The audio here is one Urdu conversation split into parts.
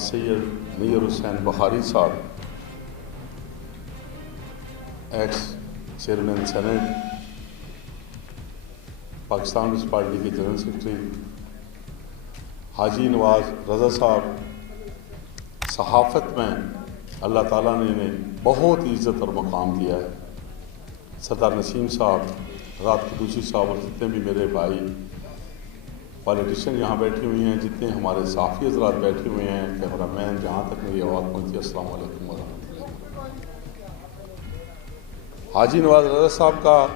سید Munir Hussain Bukhari sahib, ex chairman senate, Pakistan Peoples Party کے جنرل سیکرٹری، حاجی نواز رضا صاحب، صحافت میں اللہ تعالیٰ نے انہیں بہت عزت اور مقام دیا ہے، سردار نسیم صاحب، رات قدوسی صاحب، اور جتنے بھی میرے بھائی پالیٹیشین یہاں بیٹھے ہوئے ہیں، جتنے ہمارے صحافی حضرات بیٹھے ہوئے ہیں، کیمرہ مین، جہاں تک میری آواز پہنچی، السلام علیکم ورحمۃ اللہ۔ حاجی نواز رضا صاحب کا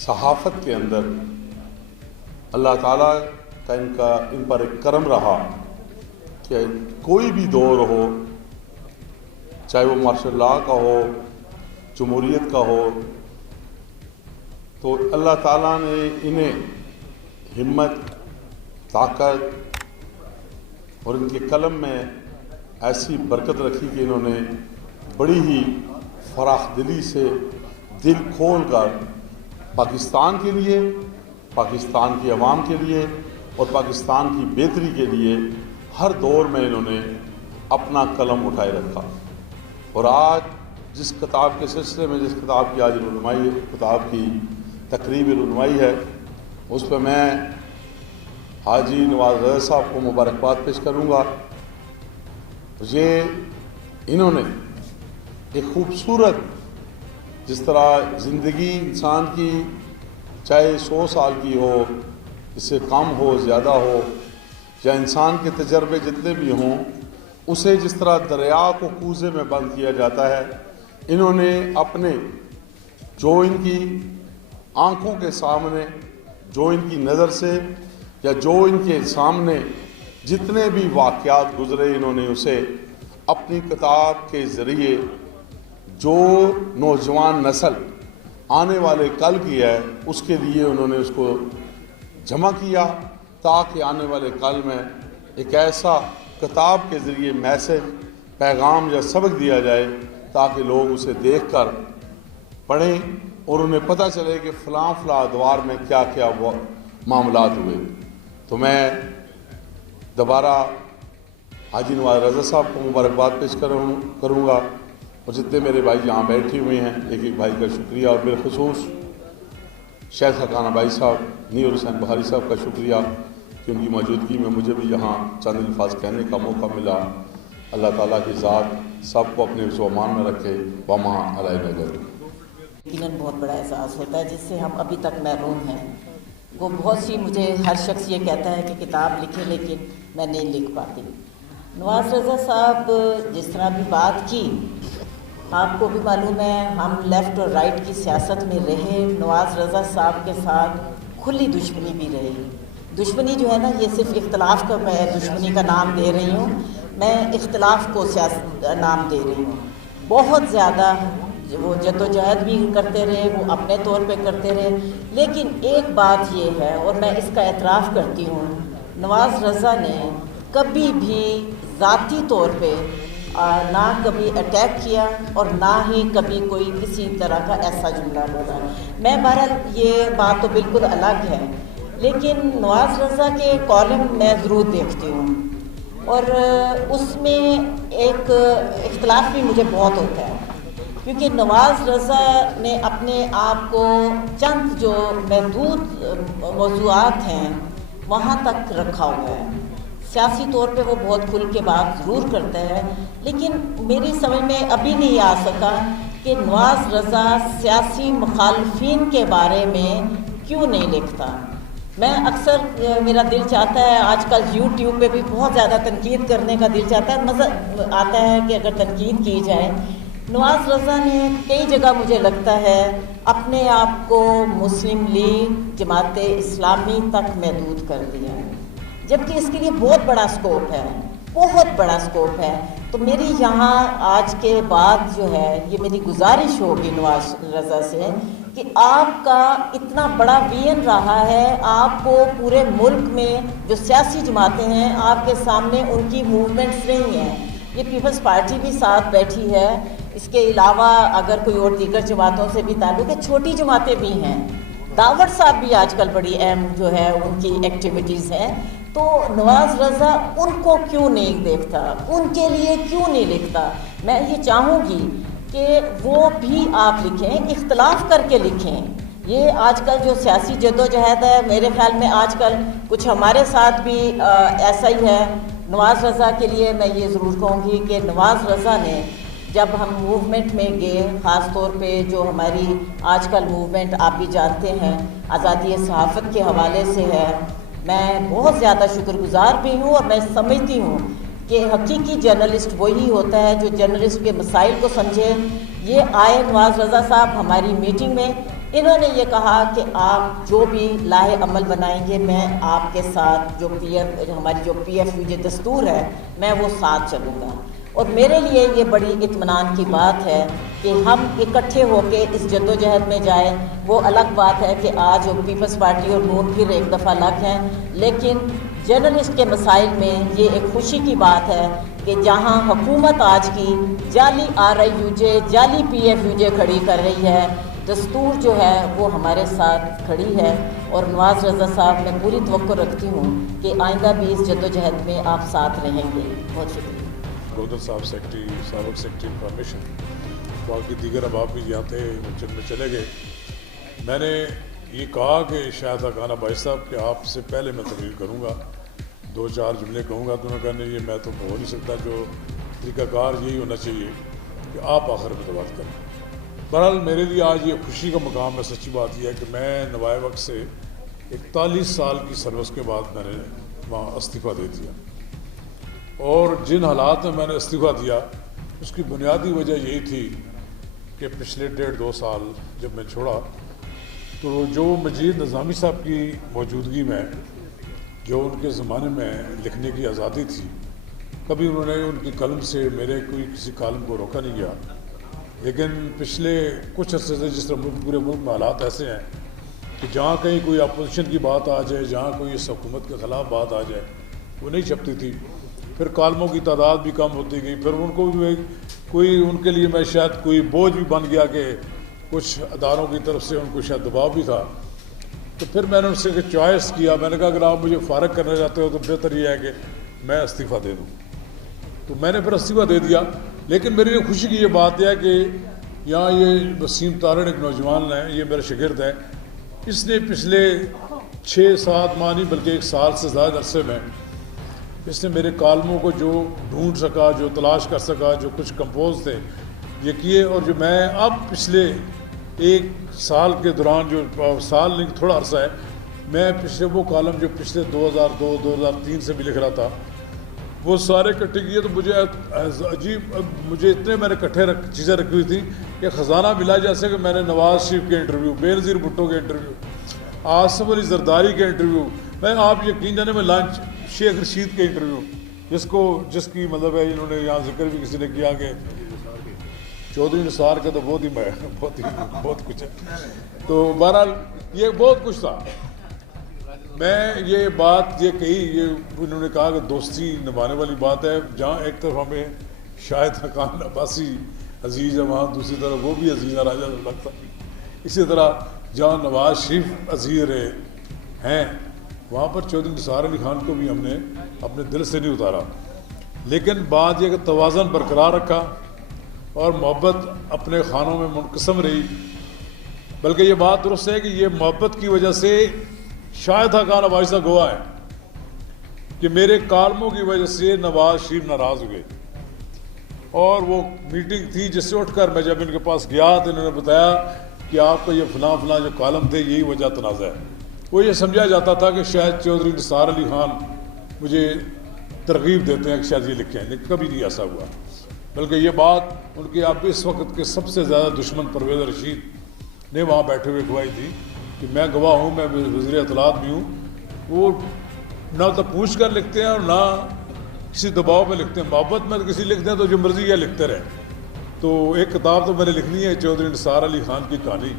صحافت کے اندر اللہ تعالیٰ کا ان پر ایک کرم رہا کہ کوئی بھی دور ہو، چاہے وہ مارشل لاء کا ہو، جمہوریت کا ہو، تو اللہ تعالیٰ نے انہیں ہمت، طاقت اور ان کے قلم میں ایسی برکت رکھی کہ انہوں نے بڑی ہی فراخ دلی سے دل کھول کر پاکستان کے لیے، پاکستان کی عوام کے لیے اور پاکستان کی بہتری کے لیے ہر دور میں انہوں نے اپنا قلم اٹھائے رکھا۔ اور آج جس کتاب کے سلسلے میں، جس کتاب کی آج رونمائی، کتاب کی تقریب رونمائی ہے، اس پہ میں حاجی نواز رضا صاحب کو مبارکباد پیش کروں گا۔ یہ انہوں نے ایک خوبصورت، جس طرح زندگی انسان کی چاہے 100 سال کی ہو، اس سے کم ہو، زیادہ ہو، یا انسان کے تجربے جتنے بھی ہوں، اسے جس طرح دریا کو کوزے میں بند کیا جاتا ہے، انہوں نے اپنے جو ان کی آنکھوں کے سامنے، جو ان کی نظر سے یا جو ان کے سامنے جتنے بھی واقعات گزرے، انہوں نے اسے اپنی کتاب کے ذریعے جو نوجوان نسل آنے والے کل کی ہے، اس کے لیے انہوں نے اس کو جمع کیا، تاکہ آنے والے کل میں ایک ایسا کتاب کے ذریعے میسج، پیغام یا سبق دیا جائے، تاکہ لوگ اسے دیکھ کر پڑھیں اور انہیں پتہ چلے کہ فلاں فلاں ادوار میں کیا کیا معاملات ہوئے۔ تو میں دوبارہ حاجی نواز رضا صاحب کو مبارکباد پیش کروں گا، اور جتنے میرے بھائی یہاں بیٹھے ہوئے ہیں، ایک ایک بھائی کا شکریہ، اور بالخصوص شیخ حقانہ بھائی صاحب، منیر حسین بخاری صاحب کا شکریہ کہ ان کی موجودگی میں مجھے بھی یہاں چند الفاظ کہنے کا موقع ملا۔ اللہ تعالیٰ کی ذات سب کو اپنے حفظ و امان میں رکھے، وما علینا غیر۔ یقیناً بہت بڑا احساس ہوتا ہے، جس سے ہم ابھی تک محروم ہیں۔ وہ بہت سی، مجھے ہر شخص یہ کہتا ہے کہ کتاب لکھے، لیکن میں نہیں لکھ پاتی۔ نواز رضا صاحب جس طرح بھی بات کی، آپ کو بھی معلوم ہے ہم لیفٹ اور رائٹ کی سیاست میں رہے، نواز رضا صاحب کے ساتھ کھلی دشمنی بھی رہی۔ دشمنی جو ہے نا، یہ صرف اختلاف کا میں دشمنی کا نام دے رہی ہوں، میں اختلاف کو نام دے رہی ہوں۔ بہت زیادہ وہ جدوجہد بھی کرتے رہے، وہ اپنے طور پہ کرتے رہے، لیکن ایک بات یہ ہے، اور میں اس کا اعتراف کرتی ہوں، نواز رضا نے کبھی بھی ذاتی طور پہ نہ کبھی اٹیک کیا اور نہ ہی کبھی کوئی کسی طرح کا ایسا جملہ بولا۔ میں بہرحال یہ بات تو بالکل الگ ہے، لیکن نواز رضا کے کالم میں ضرور دیکھتی ہوں، اور اس میں ایک اختلاف بھی مجھے بہت ہوتا ہے، کیونکہ نواز رضا نے اپنے آپ کو چند جو محدود موضوعات ہیں وہاں تک رکھا ہوا ہے۔ سیاسی طور پہ وہ بہت کھل کے بات ضرور کرتا ہے، لیکن میری سمجھ میں ابھی نہیں آ سکا کہ نواز رضا سیاسی مخالفین کے بارے میں کیوں نہیں لکھتا۔ میں اکثر، میرا دل چاہتا ہے، آج کل یوٹیوب پہ بھی بہت زیادہ تنقید کرنے کا دل چاہتا ہے، مزہ آتا ہے کہ اگر تنقید کی جائے۔ نواز رضا نے کئی جگہ مجھے لگتا ہے اپنے آپ کو مسلم لیگ، جماعت اسلامی تک محدود کر دیا ہے، جبکہ اس کے لیے بہت بڑا سکوپ ہے، بہت بڑا سکوپ ہے۔ تو میری یہاں آج کے بعد جو ہے، یہ میری گزارش ہوگی نواز رضا سے کہ آپ کا اتنا بڑا ویژن رہا ہے، آپ کو پورے ملک میں جو سیاسی جماعتیں ہیں، آپ کے سامنے ان کی موومنٹس نہیں ہیں۔ یہ پیپلز پارٹی بھی ساتھ بیٹھی ہے، اس کے علاوہ اگر کوئی اور دیگر جماعتوں سے بھی تعلق ہے، چھوٹی جماعتیں بھی ہیں، داور صاحب بھی آج کل بڑی اہم جو ہے ان کی ایکٹیویٹیز ہیں۔ تو نواز رضا ان کو کیوں نہیں دیکھتا, ان کے لیے کیوں نہیں لکھتا؟ میں یہ چاہوں گی کہ وہ بھی آپ لکھیں, اختلاف کر کے لکھیں. یہ آج کل جو سیاسی جدوجہد ہے, میرے خیال میں آج کل کچھ ہمارے ساتھ بھی ایسا ہی ہے. نواز رضا کے لیے میں یہ ضرور کہوں گی کہ نواز رضا نے جب ہم موومنٹ میں گئے, خاص طور پہ جو ہماری آج کل موومنٹ آپ بھی جانتے ہیں آزادی صحافت کے حوالے سے ہے, میں بہت زیادہ شکر گزار بھی ہوں, اور میں سمجھتی ہوں کہ حقیقی جرنلسٹ وہی ہوتا ہے جو جرنلسٹ کے مسائل کو سمجھے. یہ آئے نواز رضا صاحب ہماری میٹنگ میں, انہوں نے یہ کہا کہ آپ جو بھی لاہے عمل بنائیں گے میں آپ کے ساتھ, جو ہماری جو پی ایف یو جے دستور ہے میں وہ ساتھ چلوں گا. اور میرے لیے یہ بڑی اطمینان کی بات ہے کہ ہم اکٹھے ہو کے اس جدوجہد میں جائیں. وہ الگ بات ہے کہ آج پیپلز پارٹی اور نون پھر ایک دفعہ الگ ہیں, لیکن جرنلسٹ کے مسائل میں یہ ایک خوشی کی بات ہے کہ جہاں حکومت آج کی جعلی RIUJ, جعلی PFUJ کھڑی کر رہی ہے, دستور جو ہے وہ ہمارے ساتھ کھڑی ہے. اور نواز رضا صاحب میں پوری توقع رکھتی ہوں کہ آئندہ بھی اس جدوجہد میں آپ ساتھ رہیں گے. بہت شکریہ. گودر صاحب سیکرٹری, سابق سیکرٹری انفارمیشن, باقی دیگر اب آپ بھی یہاں تھے, جن میں چلے گئے. میں نے یہ کہا کہ شاید خانہ بھائی صاحب کہ آپ سے پہلے میں تقریر کروں گا, 2-4 جملے کہوں گا, تو انہوں نے کہا نہیں یہ میں تو ہو نہیں سکتا, جو طریقہ کار یہی ہونا چاہیے کہ آپ آخر میں تو بات کریں. بہرحال میرے لیے آج یہ خوشی کا مقام ہے. سچی بات یہ ہے کہ میں نوائے وقت سے 41 سال کی سروس کے بعد میں نے وہاں استعفیٰ دے دیا, اور جن حالات میں نے استعفیٰ دیا اس کی بنیادی وجہ یہی تھی کہ پچھلے 1.5-2 سال جب میں چھوڑا تو جو مجید نظامی صاحب کی موجودگی میں جو ان کے زمانے میں لکھنے کی آزادی تھی, کبھی انہوں نے ان کی قلم سے میرے کوئی کسی کالم کو روکا نہیں گیا. لیکن پچھلے کچھ عرصے سے جس طرح پورے ملک میں حالات ایسے ہیں کہ جہاں کہیں کوئی اپوزیشن کی بات آ جائے, جہاں کوئی اس حکومت کے خلاف بات آ جائے, وہ نہیں چھپتی تھی. پھر کالموں کی تعداد بھی کم ہوتی گئی, پھر ان کو بھی کوئی ان کے لیے میں شاید کوئی بوجھ بھی بن گیا کہ کچھ اداروں کی طرف سے ان کو شاید دباؤ بھی تھا. تو پھر میں نے ان سے چوائس کیا, میں نے کہا اگر آپ مجھے فارغ کرنا چاہتے ہو تو بہتر یہ ہے کہ میں استعفیٰ دے دوں. تو میں نے پھر استعفیٰ دے دیا. لیکن میری لیے خوشی کی یہ بات ہے کہ یہاں یہ وسیم تارڑ ایک نوجوان ہے, یہ میرا شاگرد ہے. اس نے پچھلے 6-7 ماہ نہیں بلکہ 1 سال سے زیادہ عرصے میں اس نے میرے کالموں کو جو ڈھونڈ سکا, جو تلاش کر سکا, جو کچھ کمپوز تھے یہ کیے. اور جو میں اب پچھلے 1 سال کے دوران, جو سال نہیں تھوڑا عرصہ ہے, میں پچھلے وہ کالم جو پچھلے 2002-2003 سے بھی لکھ رہا تھا وہ سارے اکٹھے کیے. تو مجھے عجیب, مجھے اتنے میں نے اکٹھے چیزیں رکھی ہوئی تھیں کہ خزانہ ملا, جیسے کہ میں نے نواز شریف کے انٹرویو, بےنظیر بھٹو کے انٹرویو, آصف علی زرداری کے انٹرویو, میں آپ یقین جانے میں لانچ شیخ رشید کے انٹرویو, جس کی مطلب ہے انہوں نے یہاں ذکر بھی کسی نے کیا کہ چودھری نثار کا تو بہت کچھ ہے. تو بہرحال یہ بہت کچھ تھا. میں یہ بات یہ کہی, یہ انہوں نے کہا کہ دوستی نبھانے والی بات ہے. جہاں ایک طرف ہمیں شاہد خاقان عباسی عزیز ہے, وہاں دوسری طرف وہ بھی عزیز ہے راجہ لگتا. اسی طرح جہاں نواز شریف عزیز رہے ہیں وہاں پر چودھری نثار علی خان کو بھی ہم نے اپنے دل سے نہیں اتارا. لیکن بات یہ کہ توازن برقرار رکھا اور محبت اپنے خانوں میں منقسم رہی. بلکہ یہ بات درست ہے کہ یہ محبت کی وجہ سے شاہد خاقان عباسی گواہ ہے کہ میرے کالموں کی وجہ سے نواز شریف ناراض ہوئے. اور وہ میٹنگ تھی جس سے اٹھ کر میں جب ان کے پاس گیا تو انہوں نے بتایا کہ آپ کو یہ فلاں جو کالم تھے یہی وجہ تنازع ہے. وہ یہ سمجھا جاتا تھا کہ شاید چودھری نثار علی خان مجھے ترغیب دیتے ہیں کہ شاید یہ لکھیں, لیکن کبھی نہیں ایسا ہوا. بلکہ یہ بات ان کے اب اس وقت کے سب سے زیادہ دشمن پرویز رشید نے وہاں بیٹھے ہوئے گواہی دی کہ میں گواہ ہوں, میں وزیر اطلاعات بھی ہوں. وہ نہ تو پوچھ کر لکھتے ہیں اور نہ کسی دباؤ میں لکھتے ہیں. محبت میں کسی لکھتے ہیں تو جو مرضی ہے لکھتے رہے. تو ایک کتاب تو میں نے لکھنی ہے چودھری نثار علی خان کی کہانی,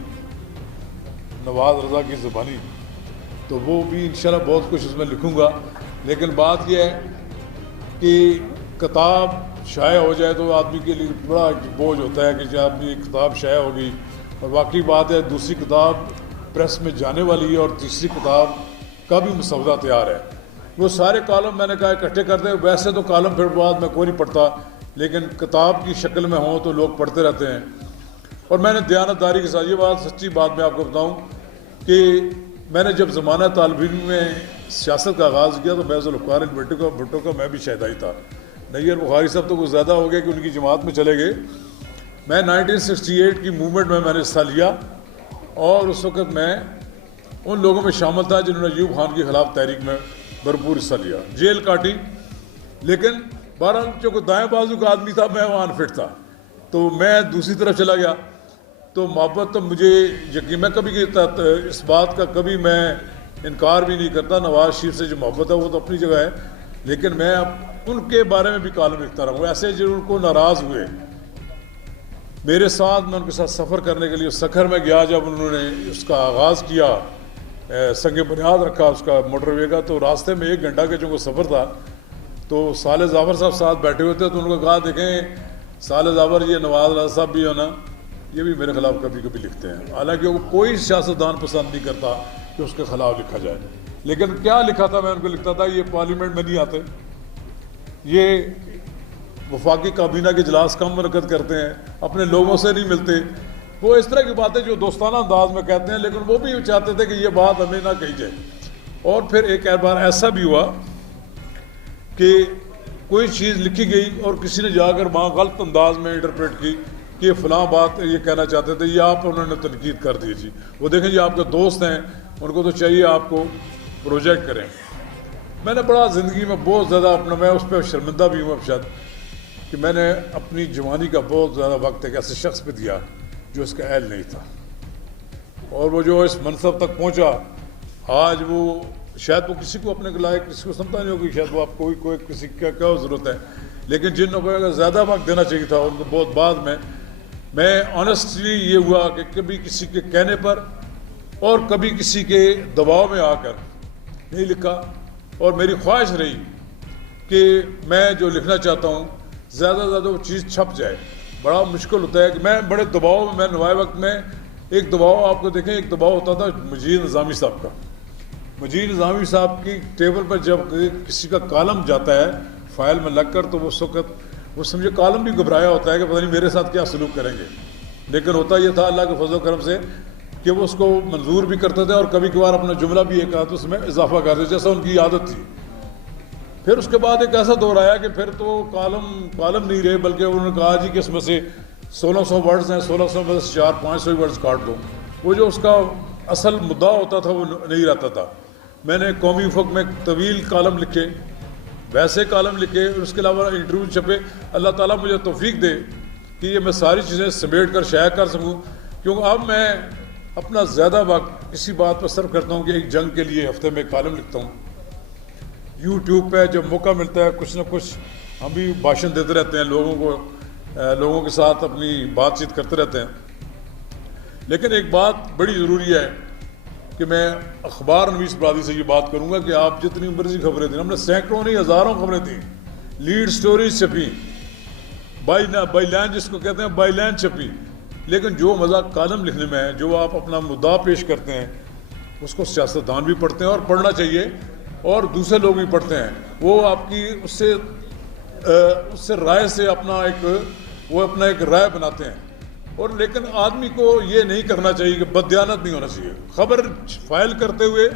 نواز رضا کی زبانی, تو وہ بھی انشاءاللہ بہت کچھ اس میں لکھوں گا. لیکن بات یہ ہے کہ کتاب شائع ہو جائے تو آدمی کے لیے بڑا بوجھ ہوتا ہے کہ جب آدمی ایک کتاب شائع ہوگی, اور واقعی بات ہے دوسری کتاب پریس میں جانے والی ہے اور تیسری کتاب کا بھی مسودہ تیار ہے. وہ سارے کالم میں نے کہا اکٹھے کر دیں. ویسے تو کالم پھر بعد میں کوئی نہیں پڑھتا, لیکن کتاب کی شکل میں ہوں تو لوگ پڑھتے رہتے ہیں. اور میں نے دیانتداری کے ساتھ, یہ بات سچی بات میں آپ کو بتاؤں کہ میں نے جب زمانہ طالب علم میں سیاست کا آغاز کیا تو محض الافکار بھٹو کا میں بھی شہدائی تھا. نیر بخاری صاحب تو کچھ زیادہ ہو گئے کہ ان کی جماعت میں چلے گئے. میں 1968 کی موومنٹ میں نے حصہ لیا, اور اس وقت میں ان لوگوں میں شامل تھا جنہوں نے ایوب خان کے خلاف تحریک میں بھرپور حصہ لیا, جیل کاٹی. لیکن بہرحال چونکہ دائیں بازو کا آدمی تھا, میں وہاں انفٹ تھا, تو میں دوسری طرف چلا گیا. تو محبت تو مجھے یقین, میں کبھی اس بات کا کبھی میں انکار بھی نہیں کرتا, نواز شریف سے جو محبت ہے وہ تو اپنی جگہ ہے, لیکن میں ان کے بارے میں بھی کالم لکھتا رہا ہوں. ایسے جو ان کو ناراض ہوئے میرے ساتھ, میں ان کے ساتھ سفر کرنے کے لیے سکھر میں گیا جب انہوں نے اس کا آغاز کیا, سنگ بنیاد رکھا اس کا موٹر وے کا, تو راستے میں 1 گھنٹہ کا چونکہ سفر تھا, تو صالح ظفر صاحب ساتھ بیٹھے ہوئے تھے. تو ان کو کہا دیکھیں صالح ظفر, یہ نواز راز صاحب بھی ہونا, یہ بھی میرے خلاف کبھی کبھی لکھتے ہیں. حالانکہ وہ کوئی سیاستدان پسند نہیں کرتا کہ اس کے خلاف لکھا جائے, لیکن کیا لکھا تھا, میں ان کو لکھتا تھا یہ پارلیمنٹ میں نہیں آتے, یہ وفاقی کابینہ کے اجلاس کم منعقد کرتے ہیں, اپنے لوگوں سے نہیں ملتے. وہ اس طرح کی باتیں جو دوستانہ انداز میں کہتے ہیں, لیکن وہ بھی چاہتے تھے کہ یہ بات ہمیں نہ کہی جائے. اور پھر ایک بار ایسا بھی ہوا کہ کوئی چیز لکھی گئی اور کسی نے جا کر وہاں غلط انداز میں انٹرپریٹ کی کہ یہ فلاں بات یہ کہنا چاہتے تھے, یہ آپ انہوں نے تنقید کر دی. جی وہ دیکھیں جی آپ کے دوست ہیں, ان کو تو چاہیے آپ کو پروجیکٹ کریں. میں نے بڑا زندگی میں بہت زیادہ اپنا, میں اس پہ شرمندہ بھی ہوں اب شاید, کہ میں نے اپنی جوانی کا بہت زیادہ وقت ایک ایسے شخص پہ دیا جو اس کا اہل نہیں تھا, اور وہ جو اس منصب تک پہنچا آج, وہ شاید وہ کسی کو اپنے لائق کسی کو سمجھتا نہیں ہوگا, شاید وہ آپ کوئی کسی کا کیا ضرورت ہے, لیکن جن کو اگر زیادہ وقت دینا چاہیے تھا ان کو بہت بعد میں آنیسٹلی یہ ہوا کہ کبھی کسی کے کہنے پر اور کبھی کسی کے دباؤ میں آ کر نہیں لکھا. اور میری خواہش رہی کہ میں جو لکھنا چاہتا ہوں زیادہ سے زیادہ وہ چیز چھپ جائے. بڑا مشکل ہوتا ہے کہ میں بڑے دباؤ میں نوائے وقت میں ایک دباؤ آپ کو دیکھیں, ایک دباؤ ہوتا تھا مجید نظامی صاحب کا. مجید نظامی صاحب کی ٹیبل پر جب کسی کا کالم جاتا ہے فائل میں لگ کر, تو وہ اس وقت وہ سمجھے کالم بھی گھبرایا ہوتا ہے کہ پتہ نہیں میرے ساتھ کیا سلوک کریں گے. لیکن ہوتا یہ تھا اللہ کے فضل و کرم سے کہ وہ اس کو منظور بھی کرتے تھے, اور کبھی کبھار اپنا جملہ بھی ایک آدھ اس میں اضافہ کرتے جیسا ان کی عادت تھی. پھر اس کے بعد ایک ایسا دور آیا کہ پھر تو کالم نہیں رہے, بلکہ انہوں نے کہا جی کہ اس میں سے 1600 ورڈز ہیں, 1600 میں سے 400-500 ورڈز کاٹ دو. وہ جو اس کا اصل مدعا ہوتا تھا وہ نہیں رہتا تھا. میں نے قومی افق میں طویل کالم لکھے, ویسے کالم لکھے, اور اس کے علاوہ انٹرویو چھپے. اللہ تعالیٰ مجھے توفیق دے کہ یہ میں ساری چیزیں سمیٹ کر شائع کر سکوں, کیونکہ اب میں اپنا زیادہ وقت کسی بات پر صرف کرتا ہوں کہ ایک جنگ کے لیے ہفتے میں کالم لکھتا ہوں. یوٹیوب پہ جب موقع ملتا ہے کچھ نہ کچھ ہم بھی بھاشن دیتے رہتے ہیں, لوگوں کے ساتھ اپنی بات چیت کرتے رہتے ہیں. لیکن ایک بات بڑی ضروری ہے کہ میں اخبار نویس برادری سے یہ بات کروں گا کہ آپ جتنی مرضی خبریں دیں, ہم نے سینکڑوں نہیں ہزاروں خبریں دیں, لیڈ سٹوریز چھپی, بائی لائن جس کو کہتے ہیں بائی لائن چھپی, لیکن جو مزہ کالم لکھنے میں ہے, جو آپ اپنا مدعا پیش کرتے ہیں اس کو سیاستدان بھی پڑھتے ہیں, اور پڑھنا چاہیے, اور دوسرے لوگ بھی پڑھتے ہیں. وہ آپ کی اس سے رائے سے اپنا ایک رائے بناتے ہیں. اور لیکن آدمی کو یہ نہیں کرنا چاہیے کہ بددیانت نہیں ہونا چاہیے. خبر فائل کرتے ہوئے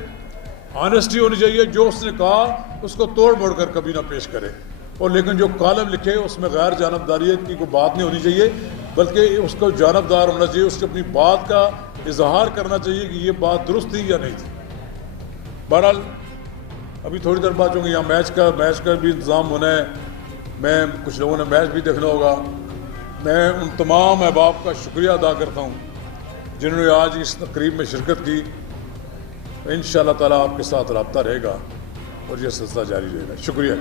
آنیسٹی ہونی چاہیے, جو اس نے کہا اس کو توڑ موڑ کر کبھی نہ پیش کرے. اور لیکن جو کالم لکھے اس میں غیر جانبداریت کی کوئی بات نہیں ہونی چاہیے, بلکہ اس کو جانبدار ہونا چاہیے, اس کی اپنی بات کا اظہار کرنا چاہیے کہ یہ بات درست تھی یا نہیں تھی. بہرحال ابھی تھوڑی دیر بعد چونکہ یہاں میچ کا بھی انتظام ہونا ہے, میں کچھ لوگوں نے میچ بھی دیکھنا ہوگا. میں ان تمام احباب کا شکریہ ادا کرتا ہوں جنہوں نے آج اس تقریب میں شرکت کی. انشاءاللہ تعالیٰ آپ کے ساتھ رابطہ رہے گا اور یہ سلسلہ جاری رہے گا. شکریہ.